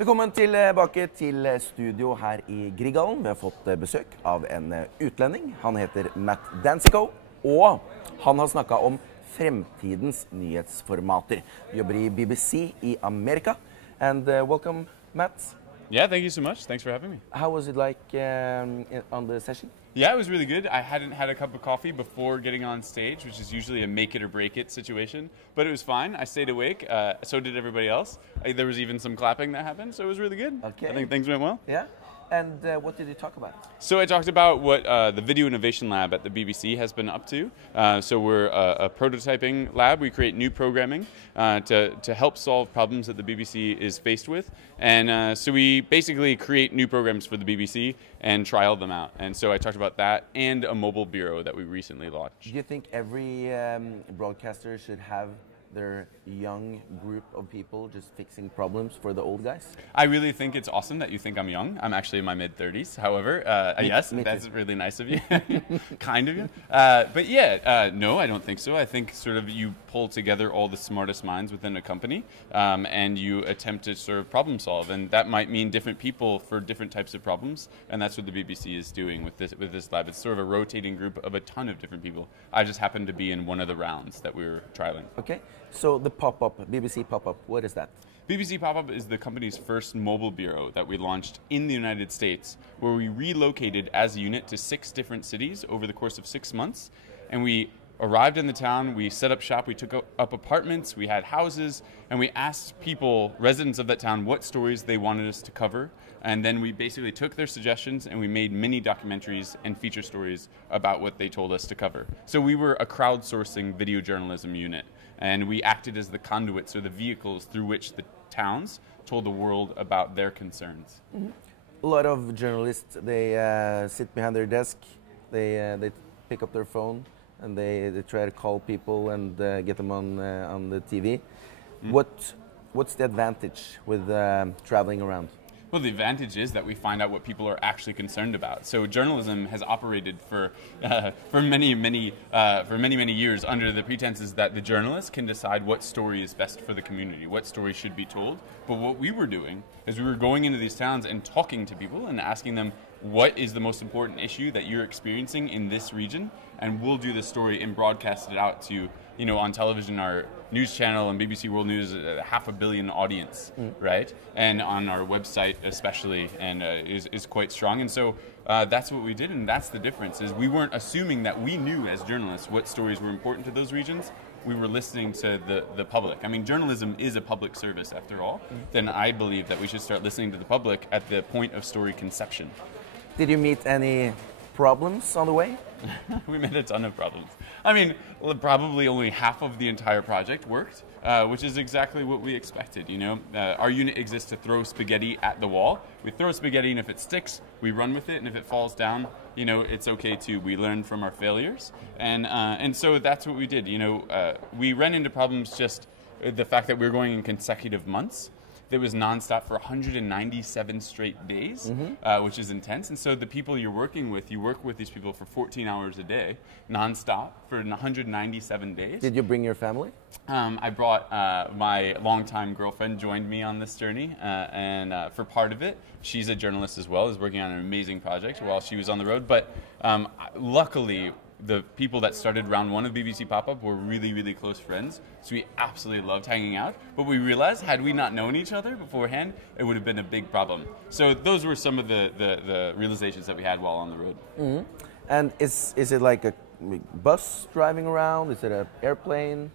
Velkommen tilbake til studio her i Grieghallen. Vi har fått besøk av en utlending. Han heter Matt Danzico, og han har snakket om fremtidens nyhetsformater. Vi jobber i BBC i Amerika. And welcome, Matt. Yeah, thank you so much. Thanks for having me. How was it like on the session? Yeah, it was really good. I hadn't had a cup of coffee before getting on stage, which is usually a make it or break it situation. But it was fine. I stayed awake. So did everybody else. There was even some clapping that happened, so it was really good. Okay. I think things went well. Yeah. And what did you talk about? So I talked about what the Video Innovation Lab at the BBC has been up to. So we're a prototyping lab. We create new programming to help solve problems that the BBC is faced with. And so we basically create new programs for the BBC and trial them out. And so I talked about that and a mobile bureau that we recently launched. Do you think every broadcaster should have their young group of people just fixing problems for the old guys? I really think it's awesome that you think I'm young. I'm actually in my mid-30s, however. Yes, that's really nice of you. Kind of you. But yeah, no, I don't think so. I think sort of you pull together all the smartest minds within a company and you attempt to sort of problem solve. And that might mean different people for different types of problems. And that's what the BBC is doing with this lab. It's sort of a rotating group of a ton of different people. I just happened to be in one of the rounds that we were trialing. Okay. So the pop-up, BBC pop-up, what is that? BBC Pop-Up is the company's first mobile bureau that we launched in the United States, where we relocated as a unit to 6 different cities over the course of 6 months. And we arrived in the town, we set up shop, we took up apartments, we had houses, and we asked people, residents of that town, what stories they wanted us to cover. And then we basically took their suggestions and we made mini documentaries and feature stories about what they told us to cover. So we were a crowdsourcing video journalism unit, and we acted as the conduits or the vehicles through which the towns told the world about their concerns. Mm-hmm. A lot of journalists, they sit behind their desk, they pick up their phone, and they try to call people and get them on the TV. Mm-hmm. What's the advantage with traveling around? Well, the advantage is that we find out what people are actually concerned about. So journalism has operated for many years under the pretenses that the journalist can decide what story is best for the community, what story should be told. But what we were doing is we were going into these towns and talking to people and asking them, what is the most important issue that you're experiencing in this region? And we'll do the story and broadcast it out to, you know, on television, our news channel and BBC World News, 500 million audience, right? And on our website especially, and is quite strong. And so that's what we did, and that's the difference, is we weren't assuming that we knew as journalists what stories were important to those regions. We were listening to the public. I mean, journalism is a public service after all. Then I believe that we should start listening to the public at the point of story conception. Did you meet any problems on the way? We met a ton of problems. I mean, probably only half of the entire project worked, which is exactly what we expected, you know. Our unit exists to throw spaghetti at the wall. We throw spaghetti, and if it sticks, we run with it, and if it falls down, you know, it's okay too. We learn from our failures, and so that's what we did. You know, we ran into problems just the fact that we were going in consecutive months. It was nonstop for 197 straight days, which is intense. And so the people you're working with, you work with these people for 14 hours a day, nonstop for 197 days. Did you bring your family? I brought my longtime girlfriend, joined me on this journey, and for part of it, she's a journalist as well, is working on an amazing project while she was on the road. But luckily, the people that started round 1 of BBC Pop-Up were really, really close friends, so we absolutely loved hanging out. But we realized, had we not known each other beforehand, it would have been a big problem. So those were some of the realizations that we had while on the road. Mm-hmm. And is it like a bus driving around? Is it an airplane?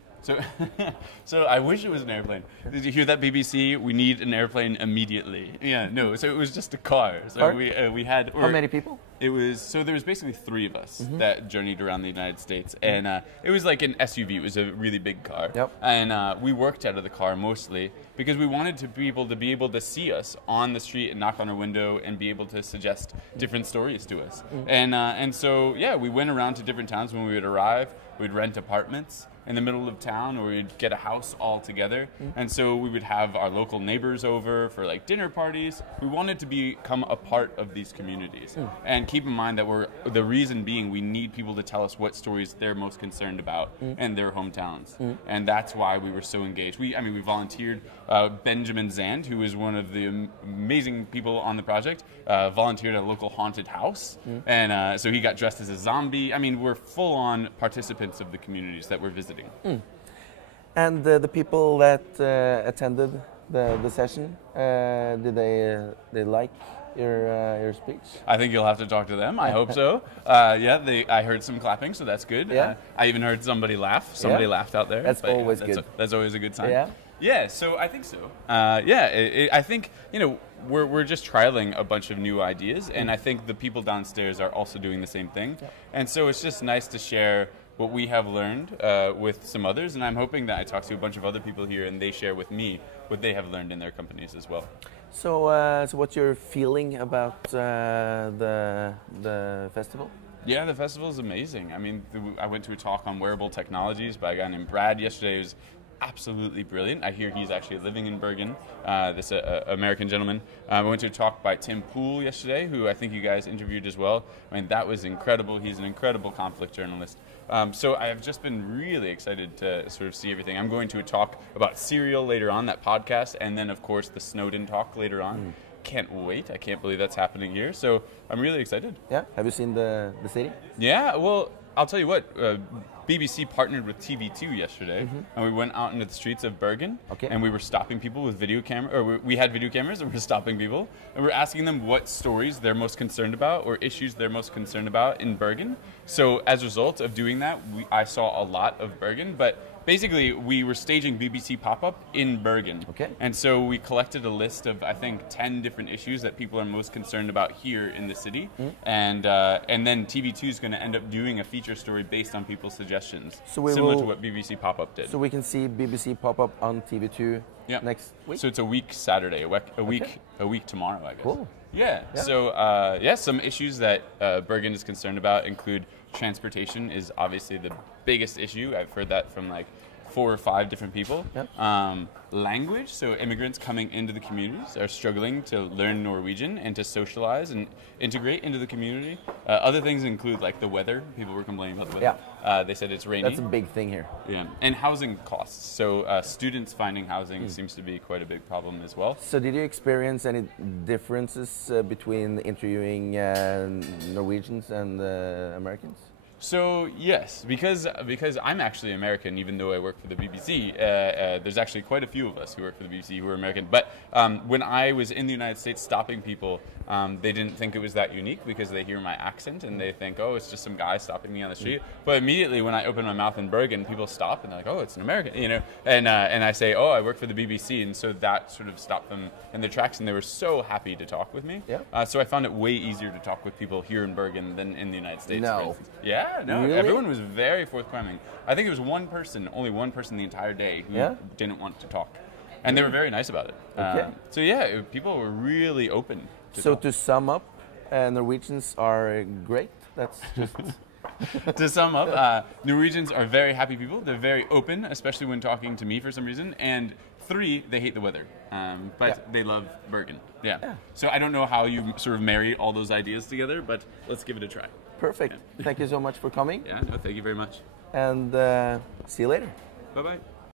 So I wish it was an airplane. Did you hear that, BBC? We need an airplane immediately. Yeah, no. So it was just a car. So we had. How many people? It was, so there was basically 3 of us that journeyed around the United States, and it was like an SUV. It was a really big car, and we worked out of the car mostly because we wanted people to be able to see us on the street and knock on our window and be able to suggest different stories to us. And so yeah, we went around to different towns when we would arrive. We'd rent apartments. in the middle of town, or we'd get a house all together. And so we would have our local neighbors over for like dinner parties. We wanted to become a part of these communities. And keep in mind that the reason being we need people to tell us what stories they're most concerned about in their hometowns. And that's why we were so engaged. We volunteered. Benjamin Zand, who is one of the amazing people on the project, volunteered at a local haunted house. And so he got dressed as a zombie. I mean, we're full-on participants of the communities that we're visiting. And the people that attended the session, did they like your speech? I think you'll have to talk to them. I hope so. I heard some clapping, so that's good. Yeah. I even heard somebody laugh. Somebody laughed out there. That's always good. That's always a good sign. Yeah. Yeah, so I think so. I think, we're just trialing a bunch of new ideas, and I think the people downstairs are also doing the same thing. Yeah. And so it's just nice to share what we have learned with some others, and I'm hoping that I talk to a bunch of other people here and they share with me what they have learned in their companies as well. So, so what's your feeling about the festival? Yeah, the festival is amazing. I mean, I went to a talk on wearable technologies by a guy named Brad yesterday. It was absolutely brilliant. I hear he's actually living in Bergen, this American gentleman. I went to a talk by Tim Poole yesterday, who I think you guys interviewed as well. I mean, that was incredible. He's an incredible conflict journalist. So I have just been really excited to sort of see everything. I'm going to a talk about Serial later on, that podcast, and then, of course, the Snowden talk later on. Can't wait. I can't believe that's happening here. So I'm really excited. Yeah. Have you seen the city? Yeah, well, I'll tell you what, BBC partnered with TV2 yesterday, and we went out into the streets of Bergen, and we were stopping people with video camera, or we had video cameras, and we're stopping people, and we're asking them what stories they're most concerned about, or issues they're most concerned about in Bergen. So as a result of doing that, I saw a lot of Bergen, but basically, we were staging BBC pop-up in Bergen. And so we collected a list of, I think, 10 different issues that people are most concerned about here in the city. And then TV2 is going to end up doing a feature story based on people's suggestions, so similar to what BBC pop-up did. So we can see BBC pop-up on TV2 next week? So it's a week Saturday, a week tomorrow, I guess. Cool. Yeah. So, some issues that Bergen is concerned about include transportation is obviously the biggest issue. I've heard that from like 4 or 5 different people. Language, so immigrants coming into the communities are struggling to learn Norwegian and to socialize and integrate into the community. Other things include like the weather. People were complaining about the weather. They said it's rainy. That's a big thing here. Yeah, and housing costs. So students finding housing seems to be quite a big problem as well. So did you experience any differences between interviewing Norwegians and Americans? So yes, because I'm actually American, even though I work for the BBC. There's actually quite a few of us who work for the BBC who are American. But when I was in the United States stopping people, they didn't think it was that unique because they hear my accent and they think, oh, it's just some guy stopping me on the street. But immediately when I open my mouth in Bergen, people stop and they're like, oh, it's an American, And I say, oh, I work for the BBC, and so that sort of stopped them in their tracks, and they were so happy to talk with me. So I found it way easier to talk with people here in Bergen than in the United States. No. Yeah, no, really? Everyone was very forthcoming. I think it was only one person the entire day who didn't want to talk. And they were very nice about it. So yeah, people were really open to talk. To sum up, Norwegians are great. That's just... To sum up, Norwegians are very happy people. They're very open, especially when talking to me for some reason. And 3, they hate the weather, but they love Bergen. Yeah. So I don't know how you sort of marry all those ideas together, but let's give it a try. Perfect. Thank you so much for coming. Yeah, no, thank you very much. And see you later. Bye-bye.